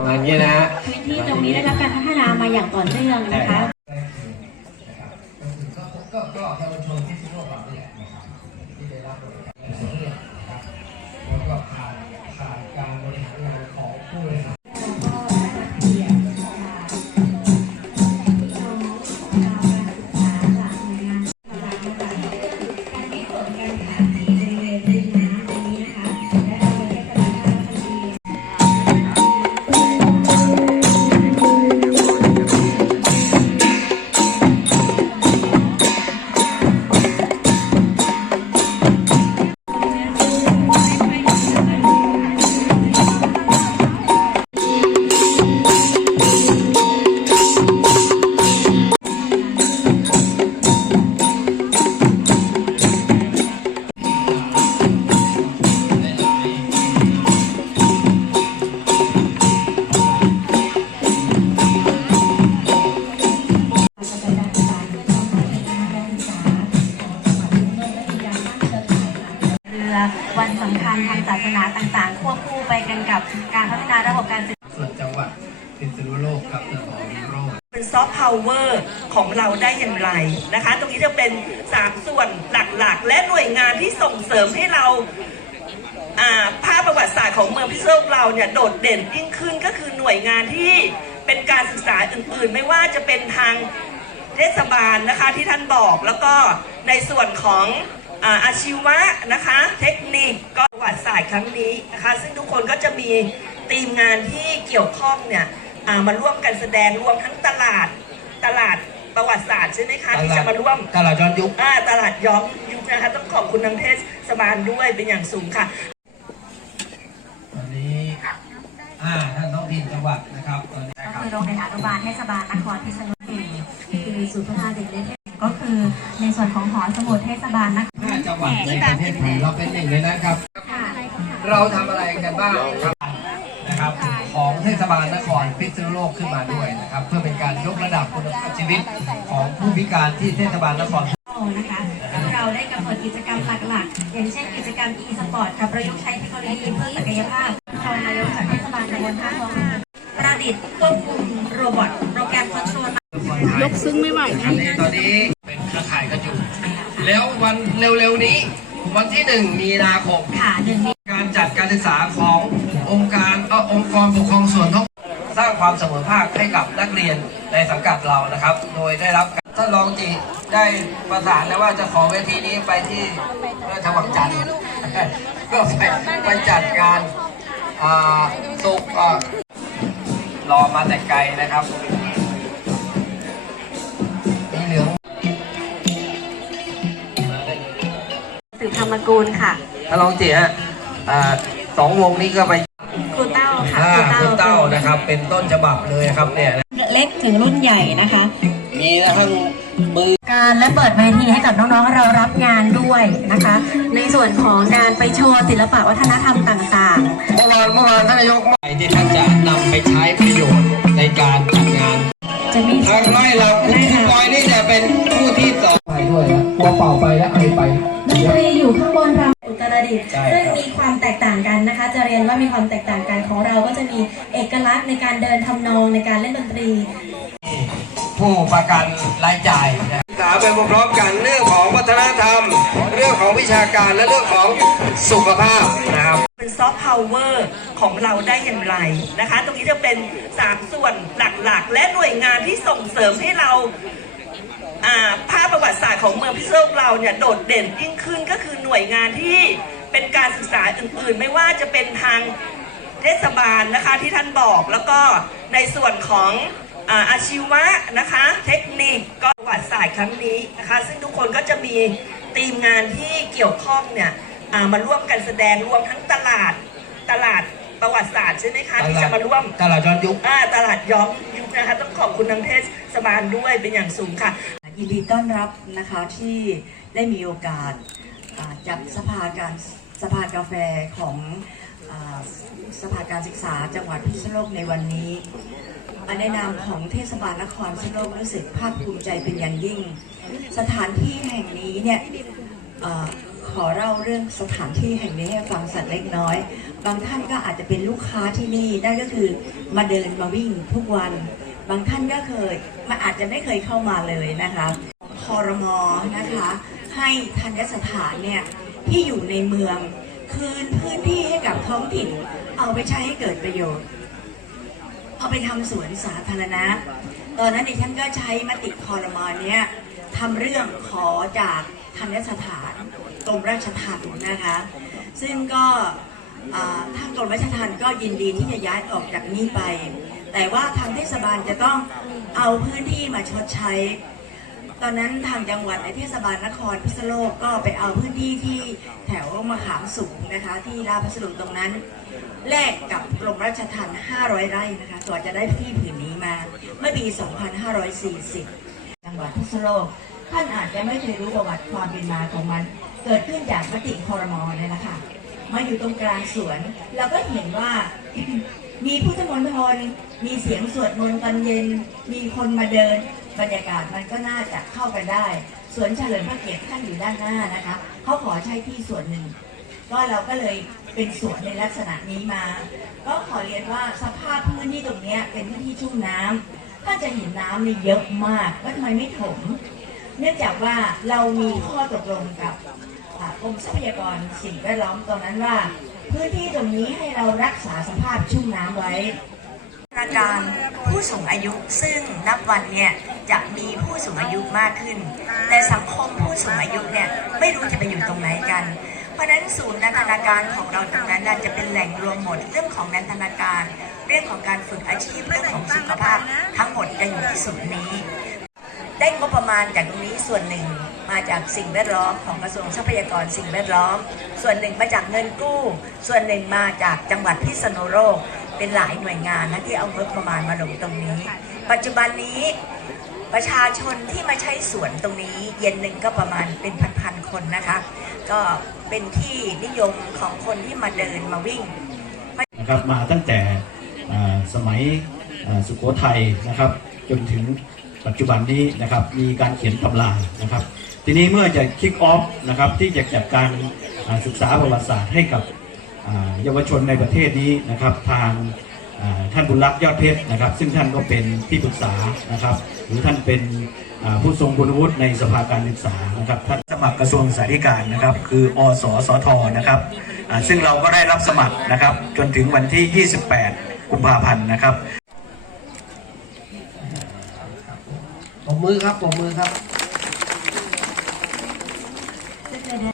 ประมาณนี้นะฮะพื้นที่ตรงนี้ได้รับการพัฒนามาอย่างต่อเนื่องนะคะ ก็ก็เยาวชน รือวันสำคัญทางศาสนาต่างๆ ควบคู่ไปกันกับการพัฒนาระบบการศึกษาส่วนจังหวัดพิษณุโลกครับเรื่องของโรคเป็นซอฟต์พาวเวอร์ของเราได้อย่างไรนะคะ ตรงนี้จะเป็น 3 ส่วนหลักๆ และหน่วยงานที่ส่งเสริมให้เราอ่าภาพประวัติศาสตร์ของเมืองพิษณุโลกเราเนี่ยโดดเด่นยิ่งขึ้นก็คือหน่วยงานที่เป็นการศึกษาอื่นๆ ไม่ว่าจะเป็นทางเทศบาลนะคะที่ท่านบอกแล้วก็ในส่วนของ อาอาชีวะนะคะ เทคนิคก็ประวัติศาสตร์ครั้งนี้นะคะ ซึ่งทุกคนก็จะมีทีมงานที่เกี่ยวข้องเนี่ยอ่ามาร่วมกันแสดงรวมทั้งตลาดตลาดประวัติศาสตร์ใช่ไหมคะที่จะมาร่วมตลาดย้อนยุคอ่าตลาดย้อมยุคนะคะต้องขอบคุณทางเทศบาลด้วยเป็นอย่างสูงค่ะตอนนี้อ่าท่านท้องถิ่นจังหวัดนะครับตอนนี้ก็นะครับคือโรงเรียนอนุบาลเทศบาลนครพิษณุโลกคือศูนย์พัฒนาเด็กเล็กก็คือในส่วนของหอสมุดเทศบาลนคร ห้าจังหวัดในประเทศไทยเราเป็นหนึ่งในนั้นครับค่ะเราทำอะไรกันบ้างครับนะครับของเทศบาลนครพิษณุโลกขึ้นมาด้วยนะครับ เพื่อเป็นการยกระดับคุณภาพชีวิตของผู้พิการที่เทศบาลนครนะคะซึ่งเราได้กำหนดกิจกรรมหลักๆ อย่างเช่นกิจกรรม e-sport กับประยุกต์ใช้เทคโนโลยีเพื่อศักยภาพรองนายกจากเทศบาลตำบลท่าทองประดิษฐ์ควบคุมโรบอทโปรแกรมคอนโทรลยกซึ้งไม่ไหวอันนี้ตอนนี้ ววันเร็วๆนี้ วันที่หนึ่งมีนาคมค่ะหนึ่งมีการจัดการศึกษาขององค์การเอ่อองค์กรปกครองส่วนท้องสร้างความเสมอภาคให้กับนักเรียนในสังกัดเรานะครับ โดยได้รับการท่านรองจีได้ประสานแล้วว่าจะขอเวทีนี้ไปที่เพื่อถวังจันทร์ก็ไปไปจัดงานอ่าสุกอ่ารอมาแต่ไกลนะครับ สืบธรรมกูลค่ะท่านรองจีฮะอ่าสองวงนี้ก็ไปครูเต้าค่ะอ่าคุณเต้านะครับ เป็นต้นฉบับเลยครับเนี่ยเล็กถึงรุ่นใหญ่นะคะ มีทั้งมือ การและเปิดเวทีให้กับน้องๆเรารับงานด้วยนะคะ ในส่วนของการไปโชว์ศิลปะวัฒนธรรมต่างเมื่อวานเมื่อวานท่านนายกไปที่ท่านจะนำไปใช้ประโยชน์ในการจัดงานๆจะมี ทางไล่เราคุณครูบอยนี่จะเป็นผู้ที่สอนไปด้วยนะกลัวเป่าไปแล้วไอไปด นตรีอยู่ข้างบนรำอุตรดิตถ์ใช่ซึ่งครับมีความแตกต่างกันนะคะ จะเรียนว่ามีความแตกต่างกันของเราก็จะมีเอกลักษณ์ในการเดินทำนองในการเล่นดนตรี ผู้ประกันรายจ่ายนะศึกษาไปพร้อมๆกันเรื่องของวัฒนธรรม เรื่องของวิชาการและเรื่องของสุขภาพนะครับ เป็นซอฟต์พาวเวอร์ของเราได้อย่างไรนะคะ ตรงนี้จะเป็น 3 ส่วนหลักๆ และหน่วยงานที่ส่งเสริมให้เราอ่า ภาพประวัติศาสตร์ของเมืองพิษณุโลกเราเนี่ยโดดเด่นยิ่งขึ้นก็คือหน่วยงานที่เป็นการศึกษาอื่นๆ ไม่ว่าจะเป็นทางเทศบาลนะคะที่ท่านบอกแล้วก็ในส่วนของอาอาชีวะนะคะ เทคนิคก็ประวัติศาสตร์ครั้งนี้นะคะ ซึ่งทุกคนก็จะมีทีมงานที่เกี่ยวข้องเนี่ยอ่ามาร่วมกันแสดงรวมทั้งตลาดตลาดประวัติศาสตร์ใช่ไหมคะที่จะมาร่วมตลาดย้อนยุคอ่าตลาดย้อมยุคนะคะต้องขอบคุณทางเทศบาลด้วยเป็นอย่างสูงค่ะ ยินดีต้อนรับนะคะที่ได้มีโอกาสจัดสภาการสภากาแฟของอสภาการศึกษาจังหวัดพิษณุโลกในวันนี้อันในนามของเทศบาลนครพิษณุโลกรู้สึกภาคภูมิใจเป็นอย่างยิ่ง สถานที่แห่งนี้เนี่ยอขขอเล่าเรื่องสถานที่แห่งนี้ให้ฟังสักเล็กน้อย บางท่านก็อาจจะเป็นลูกค้าที่นี่นั่นก็คือมาเดินมาวิ่งทุกวัน บางท่านก็เคยมาอาจจะไม่เคยเข้ามาเลยนะคะคอรมอนะคะ ให้ทันยสถานเนี่ยที่อยู่ในเมืองคืนพื้นที่ให้กับท้องถิ่น เอาไปใช้ให้เกิดประโยชน์ เอาไปทำสวนสาธารณะ ตอนนั้นดิฉันก็ใช้มติคอรมอเนี้ยทำเรื่องขอจากทันยสถานกรมราชทัณฑ์นะคะ ซึ่งก็ทางกรมราชทัณฑ์ก็ยินดีที่จะย้ายออกจากนี้ไป แต่ว่าทางเทศบาลจะต้องเอาพื้นที่มาชดใช้ ตอนนั้นทางจังหวัดในเทศบาลนครพิษณุโลกก็ไปเอาพื้นที่ที่แถวมะขามสูงนะคะ ที่ราพัสดุตรงนั้นแลกกับกรมราชทัณฑ์500 ไร่นะคะก่อนจะได้ที่ผืนนี้มา เมื่อปี 2540 จังหวัดพิษณุโลกท่านอาจจะไม่เคยรู้ประวัติความเป็นมาของมัน เกิดขึ้นจากมติคอรมอนี่แหละค่ะมาอยู่ตรงกลางสวนเราก็เห็นว่า มีพุทธมณฑลมีเสียงสวดมนต์ตอนเย็น มีคนมาเดิน บรรยากาศมันก็น่าจะเข้ากันได้ สวนเฉลิมพระเกียรติท่านอยู่ด้านหน้านะคะเขาขอใช้ที่ส่วนหนึ่ง ก็เราก็เลยเป็นสวนในลักษณะนี้มา ก็ขอเรียนว่าสภาพพื้นที่ตรงนี้เป็นพื้นที่ชุ่มน้ำถ้าจะเห็นน้ำนี่เยอะมากแล้วทำไมไม่ถม เนื่องจากว่าเรามีข้อตกลงกับกรมทรัพยากรสิ่งแวดล้อมตรงนั้นว่า พื้นที่ตรงนี้ให้เรารักษาสภาพชุ่มน้ำไว้ ประการผู้สูงอายุซึ่งนับวันเนี่ยจะมีผู้สูงอายุมากขึ้น แต่สังคมผู้สูงอายุเนี่ยไม่รู้จะไปอยู่ตรงไหนกัน เพราะฉะนั้นศูนย์นันทนาการของเราตรงนั้นจะเป็นแหล่งรวมหมดเรื่องของนันทนาการ เรื่องของการฝึกอาชีพเรื่องของสุขภาพ ทั้งหมดจะอยู่ที่ศูนย์นี้ ได้งบประมาณจากตรงนี้ส่วนหนึ่ง มาจากสิ่งแวดล้อมของกระทรวงทรัพยากรสิ่งแวดล้อม ส่วนหนึ่งมาจากเงินกู้ ส่วนหนึ่งมาจากจังหวัดพิษณุโลก เป็นหลายหน่วยงานนะที่เอางบประมาณมาลงตรงนี้ ปัจจุบันนี้ประชาชนที่มาใช้สวนตรงนี้ เย็นหนึ่งก็ประมาณเป็นพันๆคนนะคะ ก็เป็นที่นิยมของคนที่มาเดินมาวิ่งนะครับมาตั้งแต่สมัยสุโขทัยนะครับ จนถึงปัจจุบันนี้นะครับมีการเขียนตำรานะครับ ทีนี้เมื่อจะคิกออฟนะครับที่จะจัดการศึกษาประวัติศาสตร์ให้กับเยาวชนในประเทศนี้นะครับ ทางท่านบุญรักษ์ยอดเพชรนะครับ ซึ่งท่านก็เป็นที่ปรึกษานะครับ หรือท่านเป็นผู้ทรงคุณวุฒิในสภาการศึกษานะครับท่านสมัครกระทรวงสาธการนะครับ คืออสสทนะครับซึ่งเราก็ได้รับสมัครนะครับ จนถึงวันที่ 28 กุมภาพันธ์นะครับปมมือครับปมมือครับ